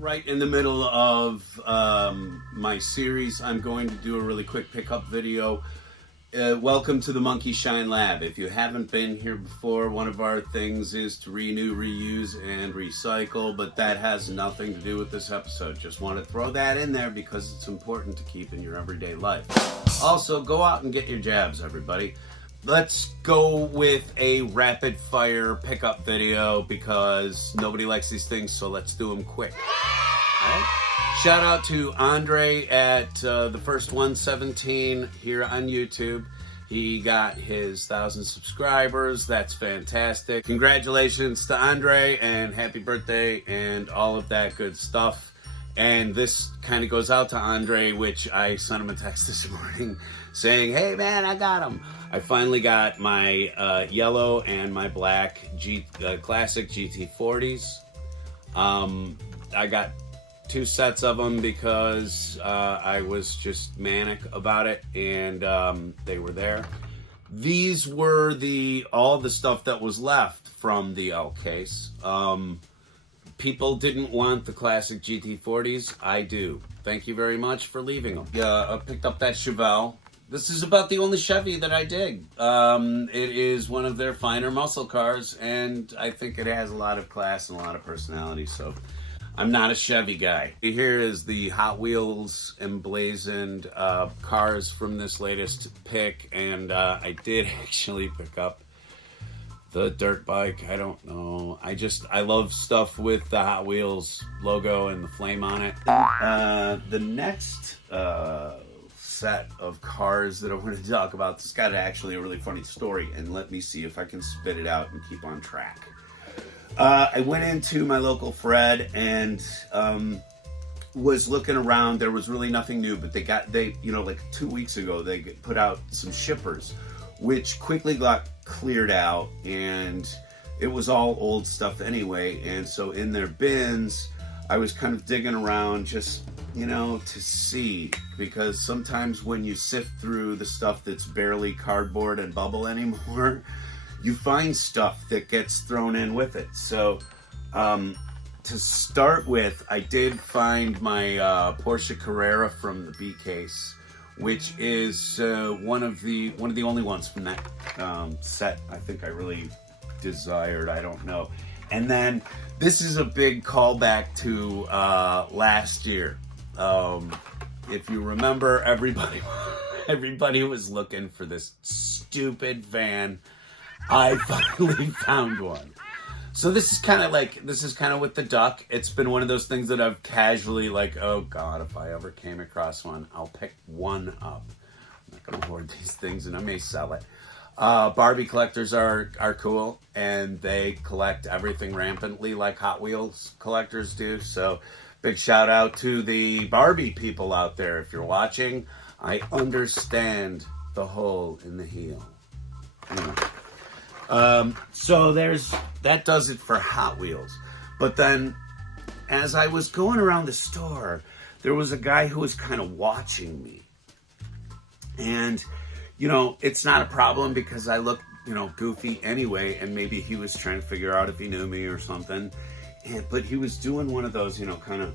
Right in the middle of my series, I'm going to do a really quick pickup video. Welcome to the Monkey Shine Lab. If you haven't been here before, one of our things is to renew, reuse, and recycle, but that has nothing to do with this episode. Just want to throw that in there because it's important to keep in your everyday life. Also, go out and get your jabs, everybody. Let's go with a rapid fire pickup video because nobody likes these things, so let's do them quick. All right. Shout out to Andre at the first 117 here on YouTube. He got his 1,000 subscribers. That's fantastic. Congratulations to Andre and happy birthday and all of that good stuff. And this kind of goes out to Andre, which I sent him a text this morning saying, hey man, I got him. I finally got my yellow and my black classic GT40s. I got 2 sets of them because I was just manic about it, and they were there. These were all the stuff that was left from the L case. People didn't want the classic GT40s. I do. Thank you very much for leaving them. Yeah, I picked up that Chevelle. This is about the only Chevy that I dig. It is one of their finer muscle cars, and I think it has a lot of class and a lot of personality, so I'm not a Chevy guy. Here is the Hot Wheels emblazoned cars from this latest pick, and I did actually pick up the dirt bike. I don't know. I love stuff with the Hot Wheels logo and the flame on it. The next set of cars that I want to talk about, this got actually a really funny story, and let me see if I can spit it out and keep on track. I went into my local Fred and was looking around. There was really nothing new, but they like 2 weeks ago, they put out some shippers, which quickly got cleared out, and it was all old stuff anyway. And so in their bins, I was kind of digging around just, to see, because sometimes when you sift through the stuff that's barely cardboard and bubble anymore, you find stuff that gets thrown in with it. So to start with, I did find my Porsche Carrera from the B case, which is one of the only ones from that set I think I really desired. I don't know. And then this is a big callback to last year. If you remember, everybody was looking for this stupid van. I finally found one. So this is kind of with the Duck. It's been one of those things that I've casually oh God, if I ever came across one, I'll pick one up. I'm not gonna hoard these things, and I may sell it. Barbie collectors are cool, and they collect everything rampantly like Hot Wheels collectors do. So big shout out to the Barbie people out there. If you're watching, I understand the hole in the heel. Anyway. So that does it for Hot Wheels. But then as I was going around the store, there was a guy who was kind of watching me. And, it's not a problem because I look, goofy anyway, and maybe he was trying to figure out if he knew me or something. But he was doing one of those, kind of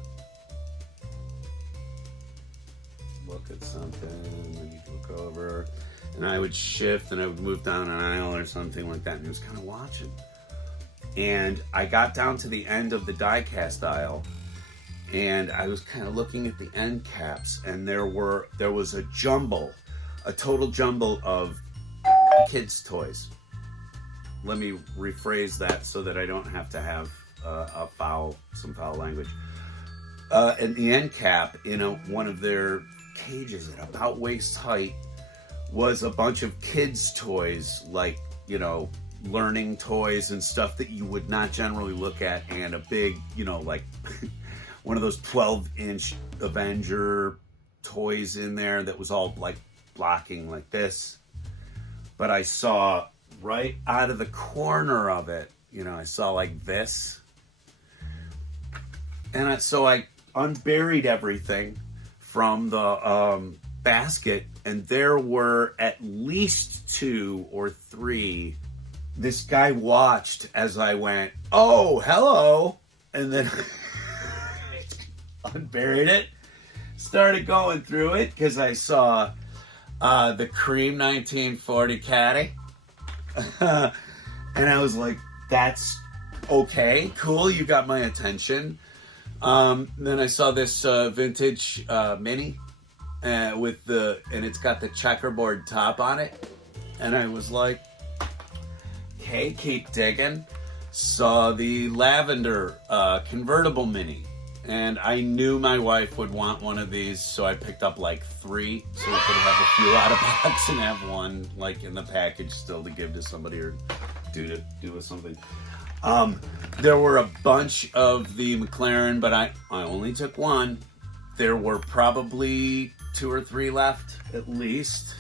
look at something, maybe look over. And I would shift and I would move down an aisle or something like that. And he was kind of watching. And I got down to the end of the die-cast aisle, and I was kind of looking at the end caps, and there was a total jumble of kids' toys. Let me rephrase that so that I don't have to have some foul language. And the end cap, one of their cages at about waist height, was a bunch of kids' toys, like, learning toys and stuff that you would not generally look at, and a big, like one of those 12-inch Avenger toys in there that was all like blocking like this. But I saw right out of the corner of it, I saw like this. And so I unburied everything from the basket, and there were at least 2 or 3. This guy watched as I went, oh, hello, and then unburied it, started going through it because I saw the Cream 1940 Caddy. And I was like, that's okay, cool, you got my attention. Then I saw this vintage Mini and it's got the checkerboard top on it. And I was like, okay, keep digging. Saw the lavender convertible Mini. And I knew my wife would want one of these, so I picked up like 3, so we could have a few out of box and have one like in the package still to give to somebody or do with something. There were a bunch of the McLaren, but I only took one. There were probably 2 or 3 left at least.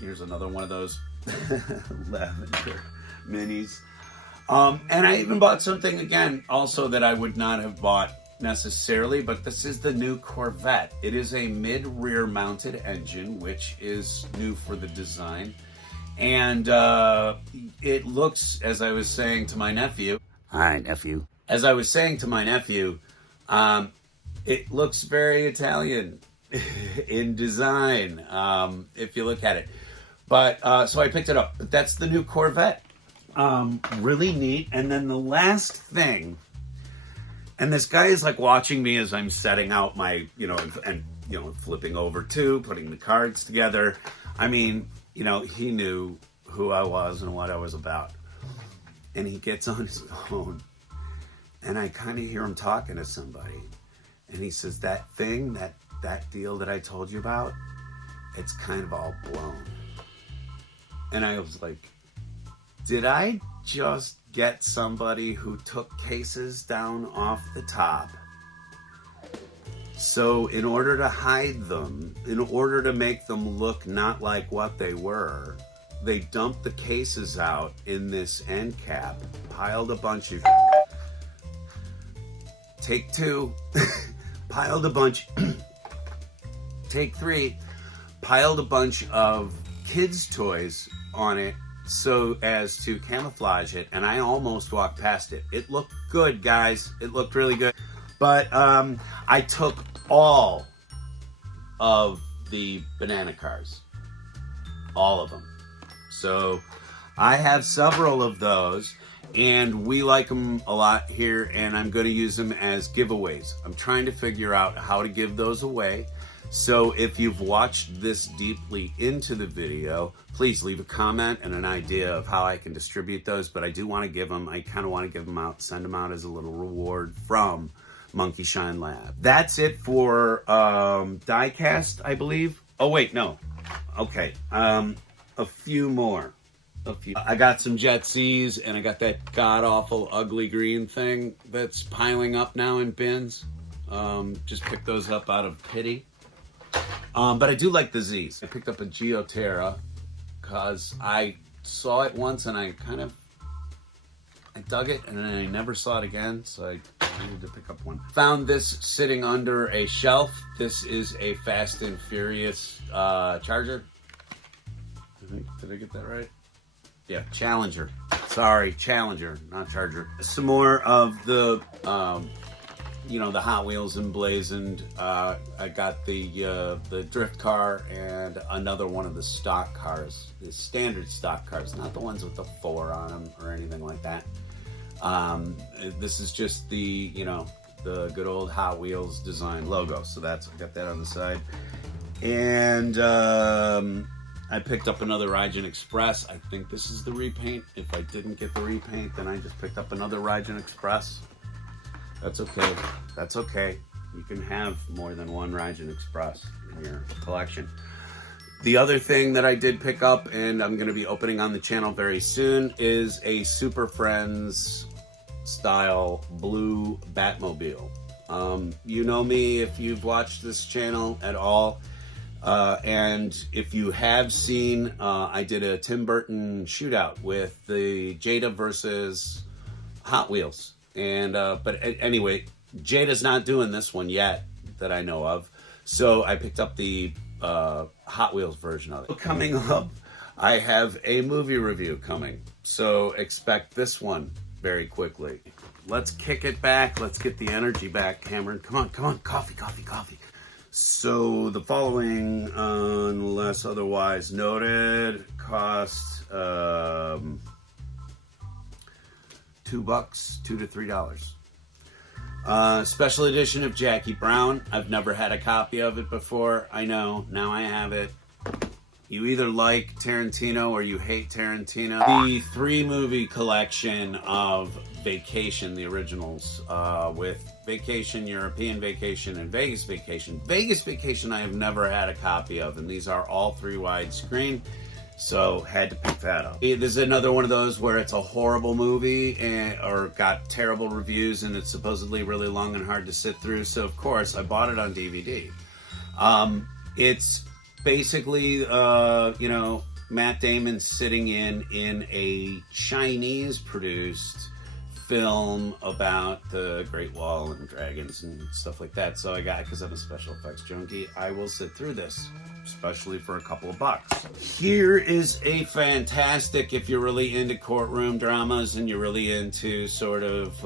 Here's another one of those lavender minis. And I even bought something again also that I would not have bought necessarily, but this is the new Corvette. It is a mid-rear mounted engine, which is new for the design. And it looks, as I was saying to my nephew, hi nephew. As I was saying to my nephew, it looks very Italian in design, if you look at it. But so I picked it up. But that's the new Corvette. Really neat. And then the last thing, and this guy is like watching me as I'm setting out my, flipping over too, putting the cards together. I mean, he knew who I was and what I was about. And he gets on his phone and I kind of hear him talking to somebody. And he says, that thing, that deal that I told you about, it's kind of all blown. And I was like, did I just get somebody who took cases down off the top? So in order to hide them, in order to make them look not like what they were, they dumped the cases out in this end cap, piled a bunch of... Take 2, piled a bunch... Take 3, piled a bunch of kids' toys on it so as to camouflage it, and I almost walked past it. It looked good, guys. It looked really good. But I took all of the banana cars. All of them. So I have several of those, and we like them a lot here, and I'm going to use them as giveaways. I'm trying to figure out how to give those away. So if you've watched this deeply into the video, please leave a comment and an idea of how I can distribute those. But I do want to give them, I kind of want to give them out, send them out as a little reward from Monkey Shine Lab. That's it for diecast, I believe. Oh, wait, no. Okay, a few more. I got some Jet C's, and I got that god-awful ugly green thing that's piling up now in bins. Just picked those up out of pity. But I do like the Z's. I picked up a Geoterra because I saw it once and I dug it, and then I never saw it again, so I needed to pick up one. Found this sitting under a shelf. This is a Fast and Furious Charger. Did I get that right? Yeah, Challenger. Sorry, Challenger, not Charger. Some more of the the Hot Wheels emblazoned. I got the drift car and another one of the stock cars, the standard stock cars, not the ones with the 4 on them or anything like that. This is just the good old Hot Wheels design logo. So I got that on the side. And I picked up another Raijin Express. I think this is the repaint. If I didn't get the repaint, then I just picked up another Raijin Express. That's okay. That's okay. You can have more than one Raijin Express in your collection. The other thing that I did pick up, and I'm going to be opening on the channel very soon, is a Super Friends style blue Batmobile. You know me if you've watched this channel at all. And if you have seen, I did a Tim Burton shootout with the Jada versus Hot Wheels. And but anyway, Jada's not doing this one yet that I know of. So I picked up the Hot Wheels version of it. Coming up, I have a movie review coming. So expect this one very quickly. let's kick it back. Let's get the energy back, Cameron. Come on, come on. Coffee, coffee, coffee. So the following, unless otherwise noted, cost $2, $2 to $3. Special edition of Jackie Brown. I've never had a copy of it before. I know, now I have it. You either like Tarantino or you hate Tarantino. The 3-movie collection of Vacation, the originals, with Vacation, European Vacation, and Vegas Vacation. Vegas Vacation I have never had a copy of, and these are all 3 widescreen, so had to pick that up. This is another one of those where it's a horrible movie or got terrible reviews, and it's supposedly really long and hard to sit through, so of course I bought it on DVD. It's basically, Matt Damon sitting in a Chinese-produced film about the Great Wall and dragons and stuff like that. So I got, because I'm a special effects junkie, I will sit through this, especially for a couple of bucks. Here is a fantastic, if you're really into courtroom dramas and you're really into sort of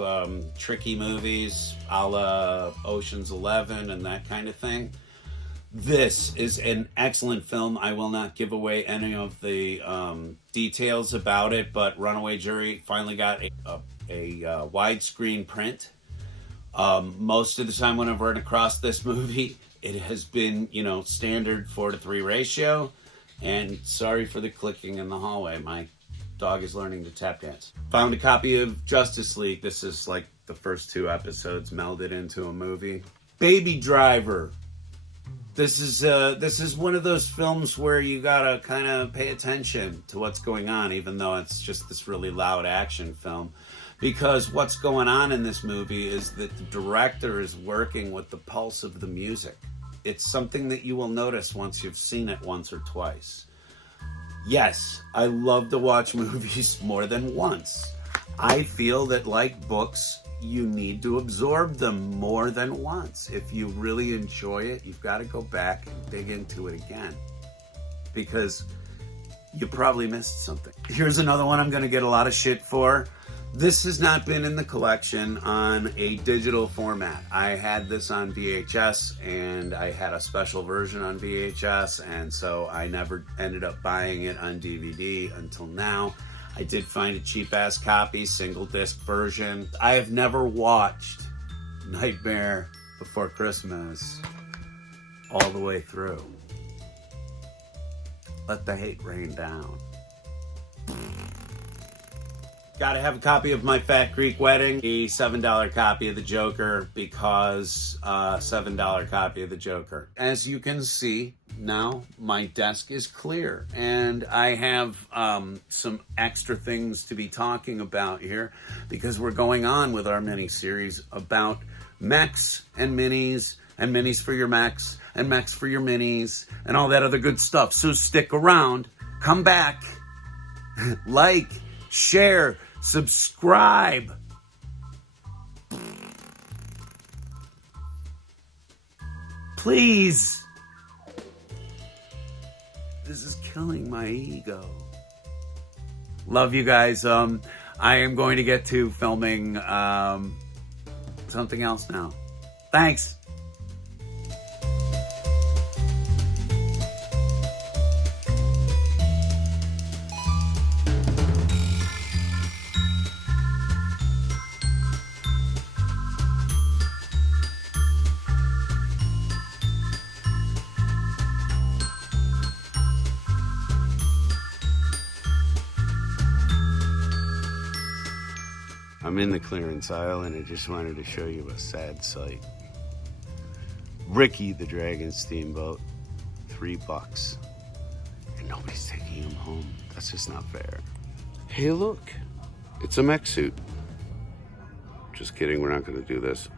tricky movies, a la Ocean's 11 and that kind of thing. This is an excellent film. I will not give away any of the details about it, but Runaway Jury finally got a widescreen print. Most of the time when I've run across this movie, it has been, standard 4:3 ratio. And sorry for the clicking in the hallway. My dog is learning to tap dance. Found a copy of Justice League. This is like the first 2 episodes melded into a movie. Baby Driver. This is one of those films where you gotta kind of pay attention to what's going on, even though it's just this really loud action film. Because what's going on in this movie is that the director is working with the pulse of the music. It's something that you will notice once you've seen it once or twice. Yes, I love to watch movies more than once. I feel that, like books, you need to absorb them more than once. If you really enjoy it, you've got to go back and dig into it again, because you probably missed something. Here's another one I'm going to get a lot of shit for. This has not been in the collection on a digital format. I had this on VHS, and I had a special version on VHS, and so I never ended up buying it on DVD until now. I did find a cheap-ass copy, single-disc version. I have never watched Nightmare Before Christmas all the way through. Let the hate rain down. Gotta have a copy of My Fat Greek Wedding, a $7 copy of The Joker, because $7 copy of The Joker. As you can see, now my desk is clear, and I have some extra things to be talking about here, because we're going on with our mini-series about mechs and minis for your mechs, and mechs for your minis, and all that other good stuff. So stick around, come back, like, share, subscribe. Please. This is killing my ego. Love you guys. I am going to get to filming something else now. Thanks. I'm in the clearance aisle, and I just wanted to show you a sad sight. Ricky the Dragon Steamboat, $3, and nobody's taking him home. That's just not fair. Hey, look, it's a mech suit. Just kidding, we're not gonna do this.